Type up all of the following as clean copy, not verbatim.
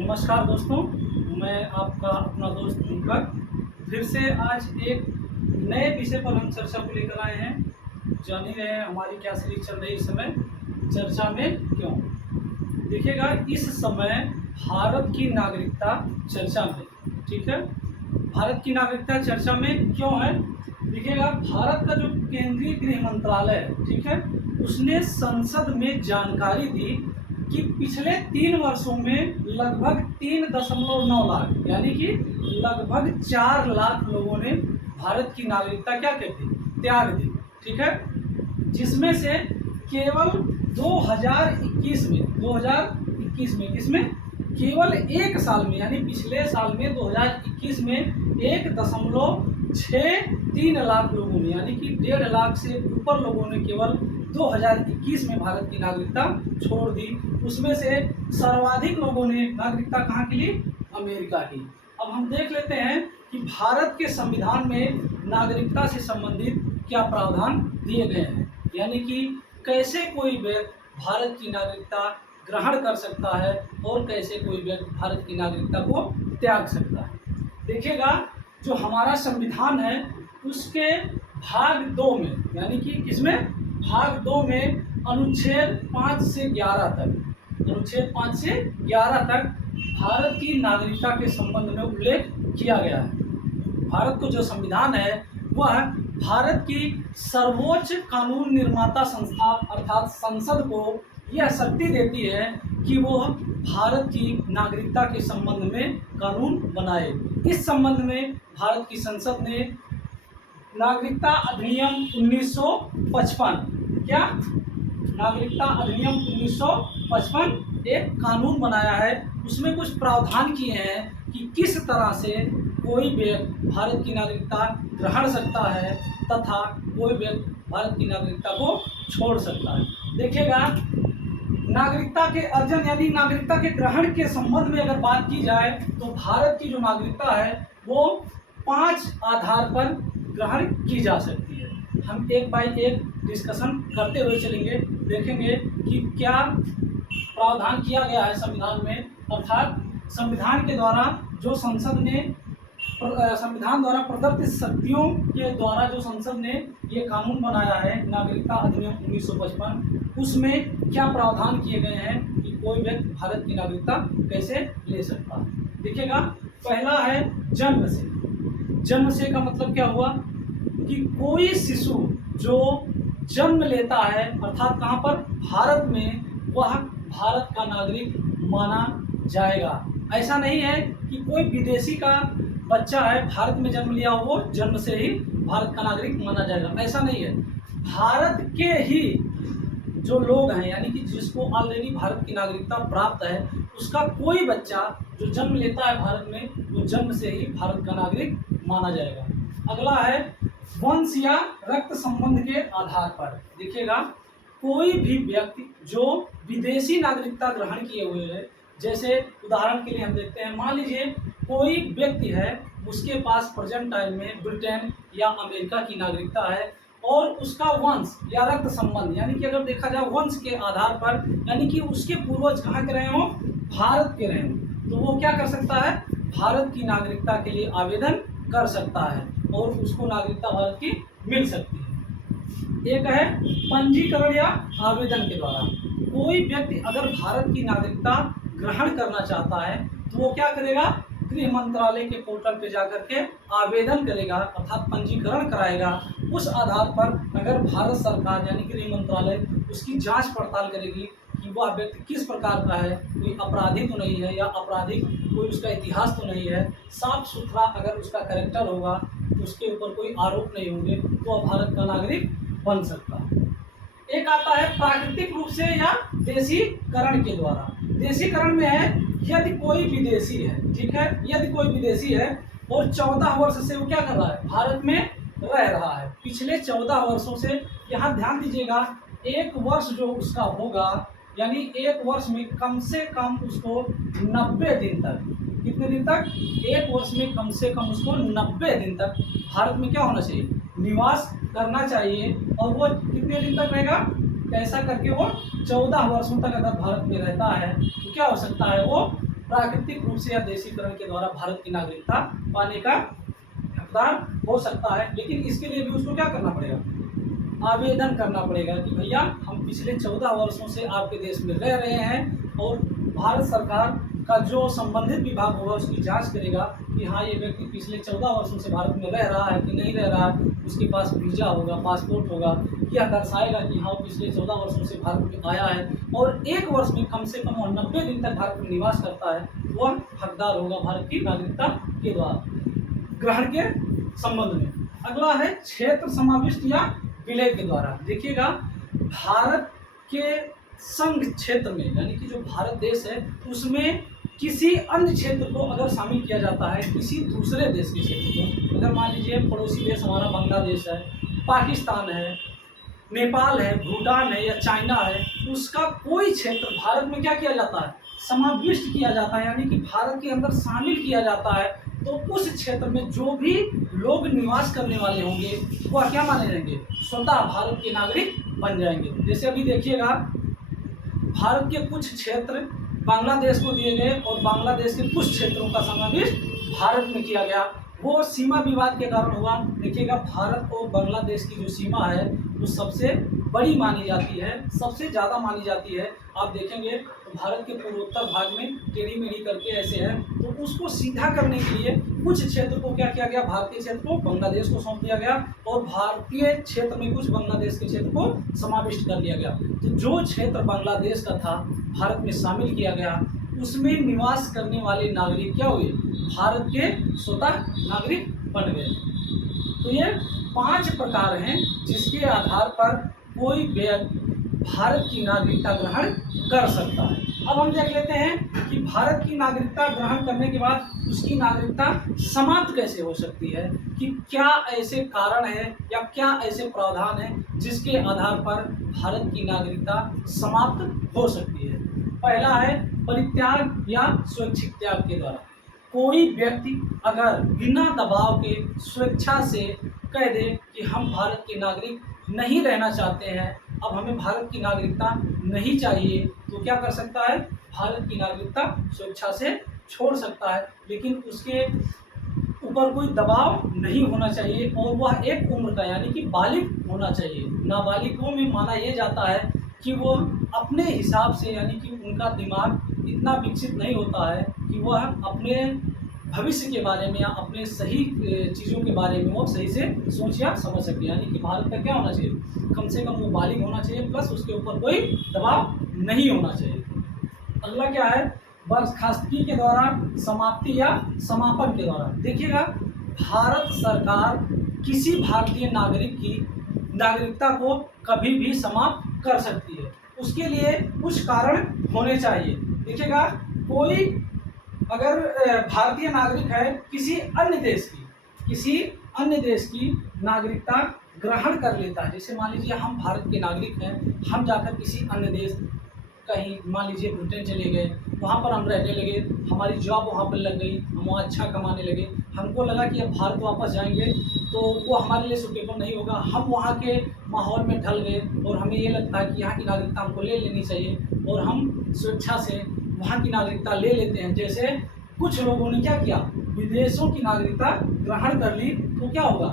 नमस्कार दोस्तों, मैं आपका अपना दोस्त दीपक फिर से आज एक नए विषय पर हम चर्चा को लेकर आए हैं। जान ही रहे हैं हमारी क्या सीरीज चल रही है इस समय, चर्चा में क्यों। देखिएगा, इस समय भारत की नागरिकता चर्चा में, ठीक है। भारत की नागरिकता चर्चा में क्यों है? देखिएगा, भारत का जो केंद्रीय गृह मंत्रालय है, ठीक है, उसने संसद में जानकारी दी कि पिछले 3 वर्षों में लगभग 3.9 लाख यानी कि लगभग 4 लाख लोगों ने भारत की नागरिकता क्या कहती त्याग दी, ठीक है। जिसमें से केवल 2021 में किसमें केवल एक साल में यानी पिछले साल में 2021 में 1.63 लाख लोगों ने यानी कि 1.5 लाख से ऊपर लोगों ने केवल 2021 में भारत की नागरिकता छोड़ दी। उसमें से सर्वाधिक लोगों ने नागरिकता कहाँ की ली? अमेरिका की। अब हम देख लेते हैं कि भारत के संविधान में नागरिकता से संबंधित क्या प्रावधान दिए गए हैं, यानी कि कैसे कोई व्यक्ति भारत की नागरिकता ग्रहण कर सकता है और कैसे कोई व्यक्ति भारत की नागरिकता को त्याग सकता है। देखिएगा, जो हमारा संविधान है उसके भाग 2 में यानी कि किसमें भाग 2 में अनुच्छेद 5 से 11 तक भारत की नागरिकता के संबंध में उल्लेख किया गया है। भारत को जो संविधान है वह भारत की सर्वोच्च कानून निर्माता संस्था अर्थात संसद को यह शक्ति देती है कि वो भारत की नागरिकता के संबंध में कानून बनाए। इस संबंध में भारत की संसद ने नागरिकता अधिनियम 1955 नागरिकता अधिनियम 1955 एक कानून बनाया है। उसमें कुछ प्रावधान किए हैं कि किस तरह से कोई व्यक्ति भारत की नागरिकता ग्रहण सकता है तथा कोई व्यक्ति भारत की नागरिकता को छोड़ सकता है। देखिएगा, नागरिकता के अर्जन यानी नागरिकता के ग्रहण के संबंध में अगर बात की जाए तो भारत की जो नागरिकता है वो 5 आधार पर ग्रहण की जा सकती है। हम एक बाय एक डिस्कशन करते हुए चलेंगे, देखेंगे कि क्या प्रावधान किया गया है संविधान में, अर्थात संविधान के द्वारा जो संसद ने संविधान द्वारा प्रदत्त शक्तियों के द्वारा जो संसद ने ये कानून बनाया है नागरिकता अधिनियम 1955, उसमें क्या प्रावधान किए गए हैं कि कोई व्यक्ति भारत की नागरिकता कैसे ले सकता है। देखिएगा, पहला है जन्म से। जन्म से का मतलब क्या हुआ कि कोई शिशु जो जन्म लेता है अर्थात कहाँ पर? भारत में, वह भारत का नागरिक माना जाएगा। ऐसा नहीं है कि कोई विदेशी का बच्चा है भारत में जन्म लिया हो वो जन्म से ही भारत का नागरिक माना जाएगा, ऐसा नहीं है। भारत के ही जो लोग हैं यानी कि जिसको ऑलरेडी भारत की नागरिकता प्राप्त है उसका कोई बच्चा जो जन्म लेता है भारत में वो जन्म से ही भारत का नागरिक माना जाएगा। अगला है वंश या रक्त संबंध के आधार पर। देखिएगा, कोई भी व्यक्ति जो विदेशी नागरिकता ग्रहण किए हुए है, जैसे उदाहरण के लिए हम देखते हैं, मान लीजिए कोई व्यक्ति है उसके पास प्रेजेंट टाइम में ब्रिटेन या अमेरिका की नागरिकता है और उसका वंश या रक्त संबंध यानी कि अगर देखा जाए वंश के आधार पर यानी कि उसके पूर्वज कहाँ के रहे हो? भारत के रहे हो, तो वो क्या कर सकता है? भारत की नागरिकता के लिए आवेदन कर सकता है और उसको नागरिकता भारत की मिल सकती है। एक है पंजीकरण या आवेदन के द्वारा। कोई व्यक्ति अगर भारत की नागरिकता ग्रहण करना चाहता है तो वो क्या करेगा? गृह मंत्रालय के पोर्टल पे जाकर के आवेदन करेगा अर्थात पंजीकरण कराएगा। उस आधार पर अगर भारत सरकार यानी गृह मंत्रालय उसकी जांच पड़ताल करेगी कि वह व्यक्ति किस प्रकार का है, कोई अपराधी तो नहीं है या आपराधिक कोई उसका इतिहास तो नहीं है, साफ सुथरा अगर उसका कैरेक्टर होगा तो उसके ऊपर कोई आरोप नहीं होंगे तो वह भारत का नागरिक बन सकता है। एक आता है प्राकृतिक रूप से या देशीकरण के द्वारा। देशीकरण में है यदि कोई विदेशी है, ठीक है, यदि कोई विदेशी है और 14 वर्ष से वो क्या कर रहा है? भारत में रह रहा है। पिछले 14 वर्षों से, यहाँ ध्यान दीजिएगा, 1 वर्ष जो उसका होगा यानी 1 वर्ष में कम से कम उसको 90 दिन तक, कितने दिन तक? 1 वर्ष में कम से कम उसको 90 दिन तक भारत में क्या होना चाहिए? निवास करना चाहिए। और वो कितने दिन तक रहेगा? ऐसा करके वो 14 वर्षों तक अगर भारत में रहता है तो क्या हो सकता है? वो प्राकृतिक रूप से या देशीकरण के द्वारा भारत की नागरिकता पाने का हकदार हो सकता है। लेकिन इसके लिए भी उसको क्या करना पड़ेगा, आवेदन करना पड़ेगा कि भैया हम पिछले 14 वर्षों से आपके देश में रह रहे हैं, और भारत सरकार का जो संबंधित विभाग होगा उसकी जांच करेगा कि हाँ ये व्यक्ति पिछले 14 वर्षों से भारत में रह रहा है कि नहीं रह रहा है। उसके पास वीज़ा होगा, पासपोर्ट होगा, यह दर्शाएगा कि हाँ पिछले 14 वर्षों से भारत में आया है और 1 वर्ष में कम से कम 90 दिन तक भारत में निवास करता है, वह हकदार होगा भारत की नागरिकता के द्वारा ग्रहण के संबंध में। अगला है क्षेत्र समाविष्ट या विलय के द्वारा। देखिएगा, भारत के संघ क्षेत्र में यानी कि जो भारत देश है उसमें किसी अन्य क्षेत्र को अगर शामिल किया जाता है, किसी दूसरे देश के क्षेत्र को, अगर मान लीजिए पड़ोसी देश हमारा बांग्लादेश है, पाकिस्तान है, नेपाल है, भूटान है या चाइना है, उसका कोई क्षेत्र भारत में क्या किया जाता है, समाविष्ट किया जाता है, यानी कि भारत के अंदर शामिल किया जाता है, तो उस क्षेत्र में जो भी लोग निवास करने वाले होंगे वह क्या माने जाएंगे, स्वतः भारत के नागरिक बन जाएंगे। जैसे अभी देखिएगा, भारत के कुछ क्षेत्र बांग्लादेश को दिए गए और बांग्लादेश के कुछ क्षेत्रों का समावेश भारत में किया गया, वो सीमा विवाद के कारण हुआ। देखिएगा, भारत और बांग्लादेश की जो सीमा है वो सबसे बड़ी मानी जाती है, सबसे ज़्यादा मानी जाती है। आप देखेंगे तो भारत के पूर्वोत्तर भाग में टेढ़ी मेढ़ी करके ऐसे है, तो उसको सीधा करने के लिए कुछ क्षेत्र को क्या किया गया, भारतीय क्षेत्र को बांग्लादेश को सौंप दिया गया और भारतीय क्षेत्र में कुछ बांग्लादेश के क्षेत्र को समाविष्ट कर लिया गया। तो जो क्षेत्र बांग्लादेश का था भारत में शामिल किया गया, उसमें निवास करने वाले नागरिक क्या हुए, भारत के स्वतः नागरिक बन गए। तो ये 5 प्रकार हैं जिसके आधार पर कोई व्यक्ति भारत की नागरिकता ग्रहण कर सकता है। अब हम देख लेते हैं कि भारत की नागरिकता ग्रहण करने के बाद उसकी नागरिकता समाप्त कैसे हो सकती है, कि क्या ऐसे कारण है या क्या ऐसे प्रावधान है जिसके आधार पर भारत की नागरिकता समाप्त हो सकती है। पहला है परित्याग या स्वैच्छिक त्याग के द्वारा। कोई व्यक्ति अगर बिना दबाव के स्वेच्छा से कह दे कि हम भारत के नागरिक नहीं रहना चाहते हैं, अब हमें भारत की नागरिकता नहीं चाहिए, तो क्या कर सकता है, भारत की नागरिकता स्वेच्छा से छोड़ सकता है। लेकिन उसके ऊपर कोई दबाव नहीं होना चाहिए और वह एक उम्र का यानी कि बालिग होना चाहिए। नाबालिगों में माना यह जाता है कि वो अपने हिसाब से यानी कि उनका दिमाग इतना विकसित नहीं होता है कि वह अपने भविष्य के बारे में या अपने सही चीज़ों के बारे में वो सही से सोच या समझ सके। यानी कि भारत का क्या होना चाहिए, कम से कम वो बालिग होना चाहिए, प्लस उसके ऊपर कोई दबाव नहीं होना चाहिए। अगला क्या है, बर्खास्तगी के द्वारा, समाप्ति या समापन के द्वारा। देखिएगा, भारत सरकार किसी भारतीय नागरिक की नागरिकता को कभी भी समाप्त कर सकती है, उसके लिए कुछ कारण होने चाहिए। देखिएगा, कोई अगर भारतीय नागरिक है किसी अन्य देश की नागरिकता ग्रहण कर लेता है, जैसे मान लीजिए हम भारत के नागरिक हैं, हम जाकर किसी अन्य देश, कहीं मान लीजिए ब्रिटेन चले गए, वहाँ पर हम रहने लगे, हमारी जॉब वहाँ पर लग गई, हम वहाँ अच्छा कमाने लगे, हमको लगा कि अब भारत वापस जाएंगे तो वो हमारे लिए सूटेबल नहीं होगा, हम वहाँ के माहौल में ढल गए और हमें ये लगता है कि यहाँ की नागरिकता हमको ले लेनी चाहिए और हम स्वेच्छा से वहाँ की नागरिकता ले लेते हैं। जैसे कुछ लोगों ने क्या किया, विदेशों की नागरिकता ग्रहण कर ली, तो क्या होगा,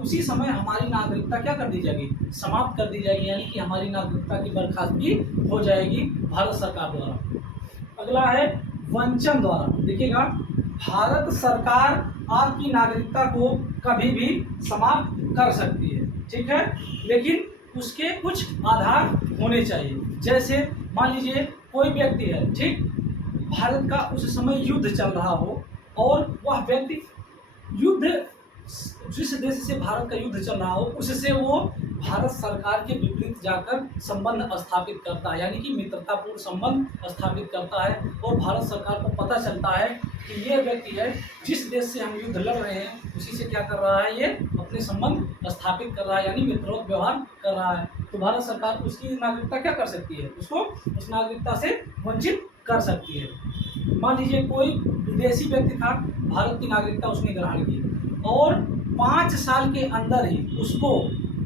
उसी समय हमारी नागरिकता क्या कर दी जाएगी, समाप्त कर दी जाएगी, यानी कि हमारी नागरिकता की बर्खास्तगी हो जाएगी भारत सरकार द्वारा। अगला है वंचन द्वारा। देखिएगा, भारत सरकार आपकी नागरिकता को कभी भी समाप्त कर सकती है, ठीक है, लेकिन उसके कुछ आधार होने चाहिए। जैसे मान लीजिए कोई व्यक्ति है, ठीक, भारत का उस समय युद्ध चल रहा हो और वह व्यक्ति जिस देश से भारत का युद्ध चल रहा हो उससे वो भारत सरकार के विपरीत जाकर संबंध स्थापित करता है, यानी कि मित्रतापूर्ण संबंध स्थापित करता है और भारत सरकार को पता चलता है कि ये व्यक्ति है जिस देश से हम युद्ध लड़ रहे हैं उसी से क्या कर रहा है, ये अपने संबंध स्थापित कर रहा है, यानी मित्रवत व्यवहार कर रहा है, तो भारत सरकार उसकी नागरिकता क्या कर सकती है, उसको उस नागरिकता से वंचित कर सकती है। मान लीजिए कोई विदेशी व्यक्ति था, भारत की नागरिकता उसने ग्रहण की और 5 साल के अंदर ही उसको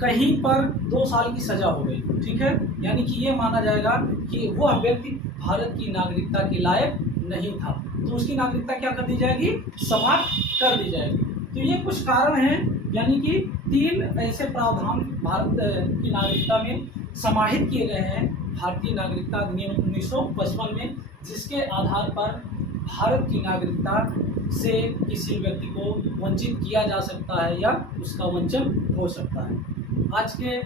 कहीं पर 2 साल की सजा हो गई, ठीक है, यानी कि ये माना जाएगा कि वह व्यक्ति भारत की नागरिकता के लायक नहीं था, तो उसकी नागरिकता क्या कर दी जाएगी, समाप्त कर दी जाएगी। तो ये कुछ कारण हैं, यानी कि 3 ऐसे प्रावधान भारत की नागरिकता में समाहित किए गए हैं भारतीय नागरिकता अधिनियम 1955 में, जिसके आधार पर भारत की नागरिकता से किसी व्यक्ति को वंचित किया जा सकता है या उसका वंचन हो सकता है। आज के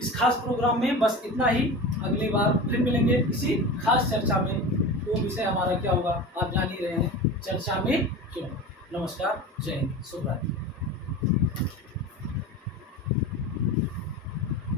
इस खास प्रोग्राम में बस इतना ही। अगली बार फिर मिलेंगे इसी खास चर्चा में। वो विषय हमारा क्या होगा आप जान ही रहे हैं, चर्चा में क्यों। नमस्कार, जय हिंद, शुभ रात्रि।